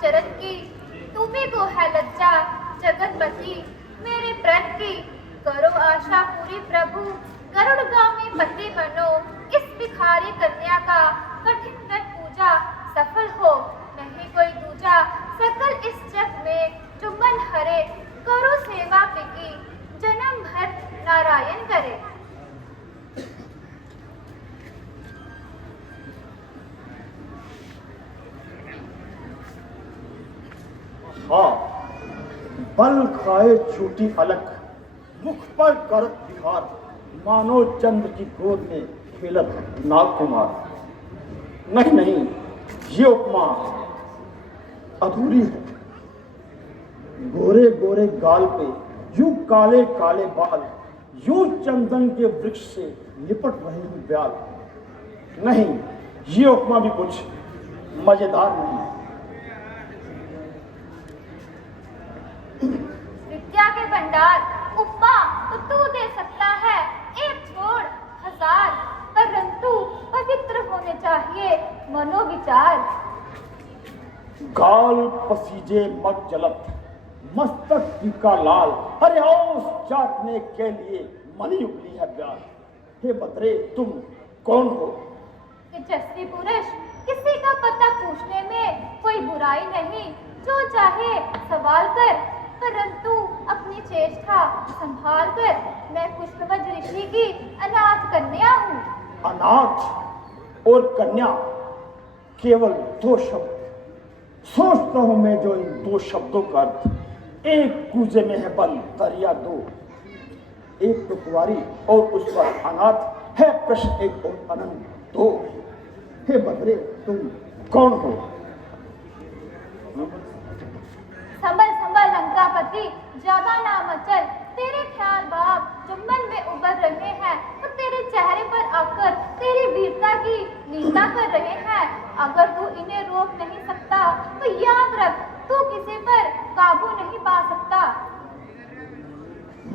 चरण की, तुम्हें को है लज्जा जगतपति मेरे प्रण की। करो आशा पूरी प्रभु, गरुड़गामी पति बनो। इस भिखारी कन्या का कठिन व्रत पूजा सफल हो, नहीं कोई दूजा। सकल इस जग में जो मन हरे, करो सेवा की जन्म भर नारायण करे। हाँ, बल खाए छूटी अलख, मुख पर करत विहार, मानो चंद्र की गोद में खेलत नाग कुमार। नहीं नहीं, ये उपमा अधूरी है। गोरे गोरे गाल पे यूं काले काले बाल, यूं चंदन के वृक्ष से लिपट रहे हैं ब्याल। नहीं, ये उपमा भी कुछ मजेदार नहीं। विद्या के भंडार उपमा तो तू दे सकता है, एक छोड़ हजार, परंतु पवित्र होने चाहिए मनोविचार। गाल पसीजे मत जलत, मस्तक टीका लाल, अरे औस चाटने के लिए मनी उगली है ब्याल। हे बतरे, तुम कौन हो? यशस्वी पुरुष, किसी का पता पूछने में कोई बुराई नहीं। जो चाहे सवाल कर, परंतु अपनी चेष्टा संभाल कर। मैं पुष्पवज ऋषि की अनाथ कन्या हूँ। अनाथ और कन्या केवल दो शब्द। सोचता हूं मैं जो इन दो शब्दों का अर्थ, एक कूजे में है बल दरिया दो, एक तो कुंवारी और उस पर अनाथ है प्रश्न एक और अनंत दो। हे बदरे, तुम कौन हो? संभल संभल लंकापति, ज्यादा ना मचल। तेरे ख्याल बाप जो मन में उभर रहे हैं, वो तेरे चेहरे पर आकर तेरी वीरता की निंदा कर रहे हैं। अगर तू इन्हें रोक नहीं सकता तो याद रख, तू किसी पर काबू नहीं पा सकता।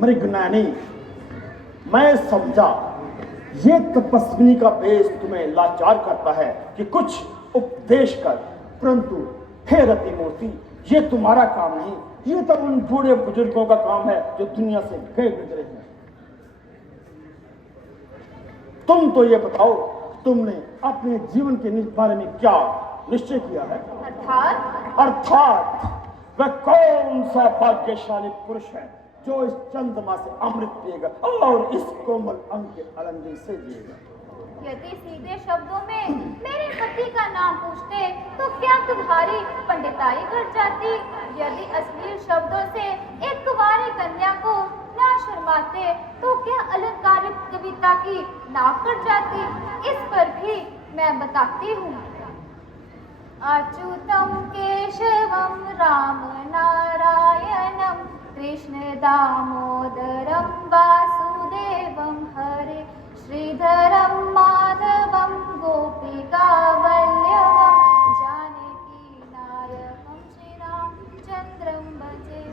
मृगनयनी, मैं समझा ये तपस्विनी का वेश तुम्हें लाचार करता है कि कुछ उपदेश कर, परंतु हे रति मूर्ति, ये तुम्हारा काम नहीं। ये तो उन बूढ़े बुजुर्गों का काम है जो दुनिया से गए गुजरे हैं। तुम तो ये बताओ, तुमने अपने जीवन के बारे में क्या निश्चय किया है? अर्थात वह कौन सा भाग्यशाली पुरुष है जो इस चंद्रमा से अमृत पिएगा और इस कोमल अंग के अलंगे से जिएगा? यदि सीधे शब्दों में मेरे पति का नाम पूछते तो क्या तुम्हारी पंडिताई घट जाती? यदि अश्लील शब्दों से एक कुंवारी कन्या को ना शर्माते तो क्या अलंकारिक कविता की नाक कट जाती? इस पर भी मैं बताती हूँ। अच्युतम केशवम राम नारायणम कृष्ण दामोदरम वासुदेवम हरे श्रीधरम माधवम गोपिका वल्लभम जानकी नायकम श्री रामचंद्रम भजे।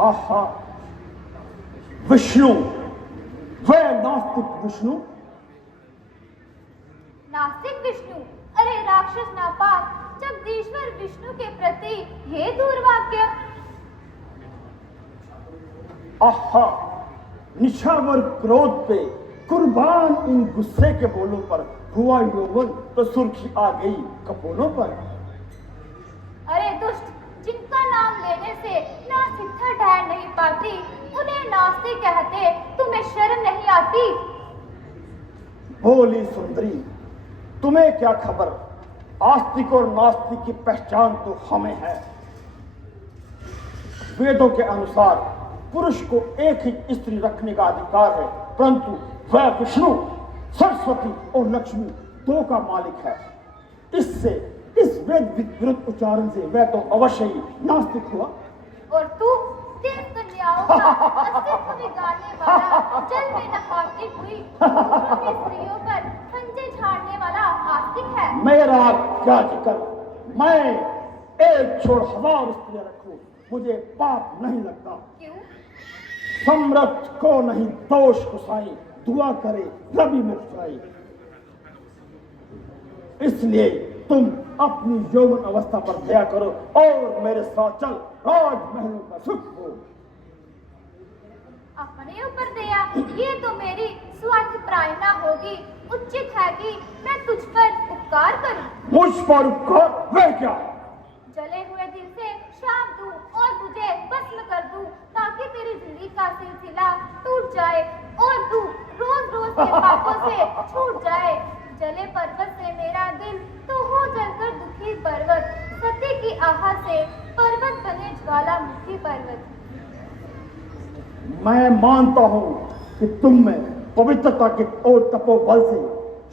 आहा, विष्णु, वह नास्तिक विष्णु। नास्तिक विष्णु? अरे राक्षस नापाक, जगदीश्वर विष्णु के प्रति ये दुर्वाक्य। आहा, निछावर क्रोध पे कुर्बान इन गुस्से के बोलों पर हुआ यौवन तो सुर्खी आ गई कपोलों पर। अरे दुष्ट, जिनका नाम लेने से नास्तिकता ठहर नहीं पाती, उन्हें नास्तिक कहते तुम्हें शर्म नहीं आती? बोली सुंदरी, तुम्हें क्या खबर? आस्तिक और नास्तिक की पहचान तो हमें है। वेदों के अनुसार पुरुष को एक ही स्त्री रखने का अधिकार है, परंतु वह विष्णु, सरस्वती और लक्ष्मी दो का मालिक है। इससे, इस वेद विरुद्ध उच्चारण से वह तो अवश्य ही नास्तिक हुआ। और तू तीन कन्याओं का अस्तित्व बिगाड़ने वाला, जल में नहाती हुई दूसरों की स्त्रियों पर पंजे झाड़ने वाला आस्तिक है। मेरा क्या जिक्र, मैं एक छोड़ हजार स्त्रियां रखूं, मुझे पाप नहीं लगता। क्यों? सम्राट को नहीं दोष कुसाई, दुआ करे रवि मिल जाए। इसलिए तुम अपनी यौवन अवस्था पर दया करो और मेरे साथ चल राजमहलों का सुख हो। अपने ऊपर दया, ये तो मेरी स्वार्थ प्रार्थना होगी। उचित है कि मैं तुझ पर उपकार करूं। मुझ पर उपकार? वह क्या? जले हुए दिल से शाप दूं और तुझे भस्म कर दूं, ताकि तेरी जिंदगी का सिलसिला टूट जाए और तू रोज रोज के पापों से छूट जाए। जले पर्वत से मेरा दिल तो हो जलकर दुखी पर्वत, सती की आह से पर्वत बने ज्वालामुखी पर्वत। मैं मानता हूं कि तुम में पवित्रता के और तपोबल से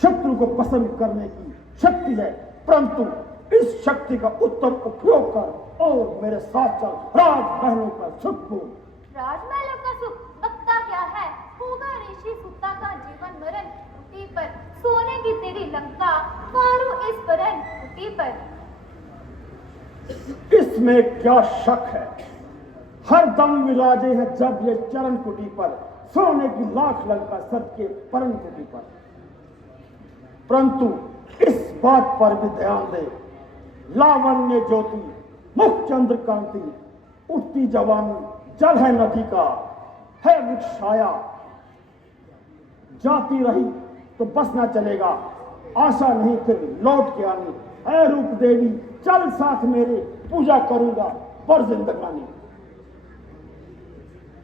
शत्रु को पसंद करने की शक्ति है, परंतु इस शक्ति का उत्तम उपयोग कर और मेरे साथ चल राजमहलों का सुख हो। राजमहलों का सुख बकता क्या है? होगा ऋषि सुता का जीवन मरण उठी पर, सोने की तेरी लंका मारो इस परन उठी पर। इसमें क्या शक है? हर दम विराजे हैं जब ये चरण कुटी पर, सोने की लाख लंका सबके परम कुटी पर। परंतु इस बात पर भी ध्यान दे, लावण्य ज्योति मुख चंद्र कांति, उठती जवानी जल है नदी का, है वृक्ष छाया। जाती रही तो बस ना चलेगा, आशा नहीं फिर लौट के आनी। है रूप देवी चल साथ मेरे, पूजा करूंगा पर जिंदगानी।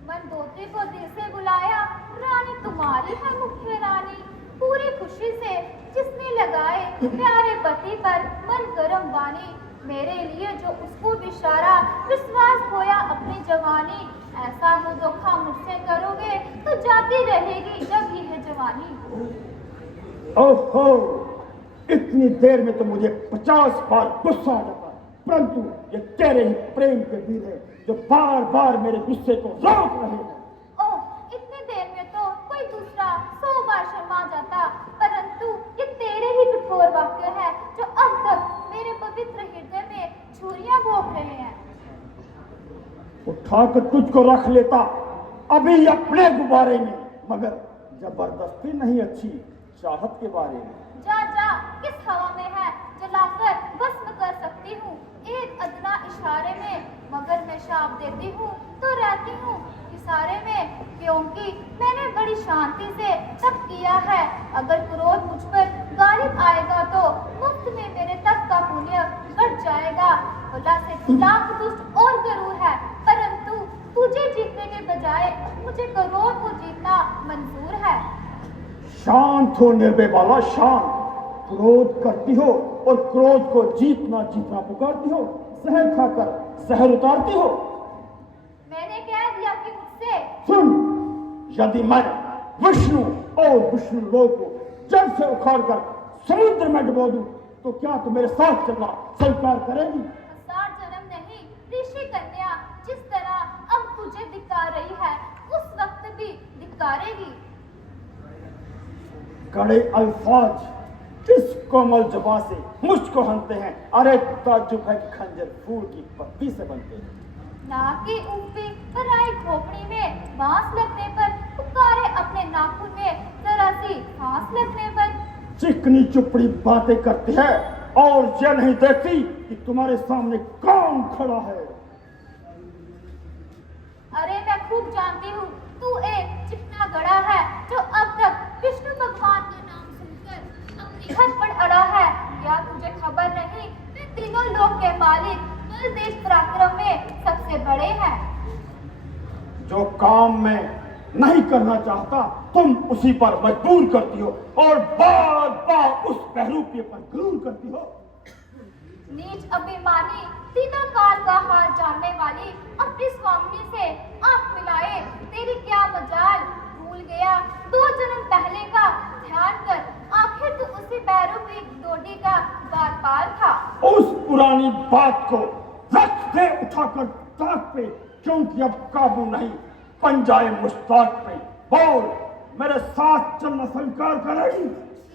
मंदोदरी को दिल से बुलाया, रानी तुम्हारी है मुख्य रानी। पूरी खुशी से जिसने लगाए प्यारे पति पर मन गरम वाणी, मेरे लिए जो उसको बिशारा विश्वास खोया अपनी जवानी। ऐसा हो धोखा मुझसे करोगे तो जाती रहेगी जब यह जवानी। ओहो, इतनी देर में तो मुझे 50 बार गुस्सा आ जाता, परंतु ये तेरे ही प्रेम के वीर है जो बार बार मेरे गुस्से को रोक रहे हैं। ओह, इतनी देर में तो कोई दूसरा 100 बार शर्मा जाता, परंतु ये तेरे ही कठोर वाक्य है जो अब तक मेरे पवित्र हृदय में छुरियां भोंक रहे हैं। उठाकर तुझको रख लेता अभी अपने गुब्बारे में, मगर जबरदस्ती नहीं अच्छी, चाहत के बारे में। जा जा, किस हवा में है जलाकर भस्म कर सकती हूँ एक अदना इशारे में, मगर मैं शाप देती हूँ तो रहती हूँ इशारे में, क्योंकि मैंने बड़ी शांति से तप किया है। अगर क्रोध मुझ पर गालिब आएगा तो मुफ्त में मेरे तप का पुण्य घट जाएगा। भला से लाख दुष्ट और गरूर है, परंतु तुझे जीतने के बजाय मुझे क्रोध को जीतना मंजूर है। शांत हो निर्भय बाला, शांत। क्रोध करती हो और क्रोध को जीतना जीतना पुकारती हो, जहर खाकर जहर उतारती हो। मैंने कह दिया कि मुझसे सुन, यदि मैं विष्णु और विष्णु लोक को जल से उखाड़कर समुद्र में डुबो दूं, तो क्या तू मेरे साथ चलना स्वीकार करेगी? 1000 जन्म नहीं, ऋषि कन्या जिस तरह अब तुझे धिक्कार रही है, उस वक्त भी धिक्कारेगी। कड़े अल्फाज किस कोमल जुबान से मुझको हंसते हैं, अरे ताज्जुब है कि खंजर फूल की पत्ती से बनते हैं। नाक की ऊपरी पर आई खोपड़ी में बांस लगने पर, पुकारे अपने नाखून में जरा सी सांस लगने पर। चिकनी चुपड़ी बातें करती है और ये नहीं देखती कि तुम्हारे सामने कौन खड़ा है। अरे मैं खूब जानती हूँ, तू एक चिकना गड़ा है जो अब तक विष्णु भगवान का नाम सुनकर अपनी घर पर अड़ा है। क्या तुझे खबर नहीं, मैं तीनों लोक के मालिक बल देश पराक्रम में सबसे बड़े हैं। जो काम मैं नहीं करना चाहता तुम उसी पर मजबूर करती हो और बार बार उस बहरूपे पर गुरूर करती हो। नीच अभिमानी, तीनों काल का हाल जानने वाली, अपनी स्वामिनी से आंख मिलाए तेरी क्या मजाल। भूल गया 2 जन्म पहले का, ध्यान कर आखिर तू उसी बहरूपी डोडी का द्वारपाल था। उस पुरानी बात को रख दे उठाकर ताक पे, क्योंकि अब काबू नहीं पंजाए मुश्ताक पे। बोल, मेरे साथ चलना स्वीकार करेगी?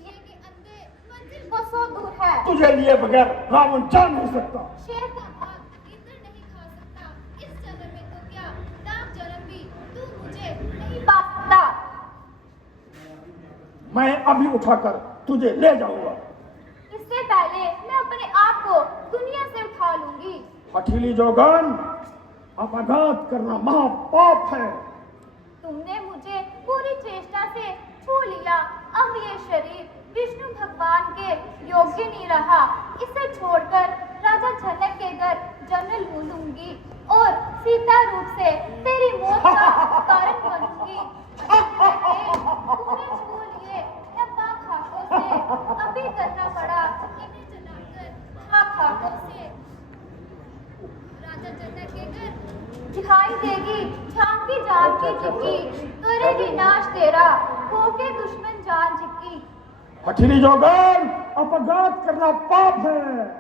ये के अंधे मंजिल को 100 दूर है। तुझे लिए बगैर रावण जा नहीं सकता। शेर का भाग इंद्र नहीं खा सकता, इस जन्म में तो क्या लाख जन्म भी तू मुझे नहीं पा सकता। मैं अभी उठाकर तुझे ले जाऊंगा। इससे पहले मैं अपने हठीली जोगन, अपघात करना महापाप है। तुमने मुझे पूरी चेष्टा से छू लिया। अब ये शरीर विष्णु भगवान के योग्य नहीं रहा। इसे छोड़कर राजा जनक के घर जन्म लूंगी और सीता रूप से तेरी मौत का कारण बनूंगी। तूने छू लिए पाप हाथों से, अभी करना पड़ा इन्हें जलाकर पाप हाथों से। राजा जनक के घर दिखाई देगी झांकी जान की चिक्की, करेगी नाश तेरा होके दुश्मन जान चिक्की। हठीली जोगन, अपघात करना पाप है।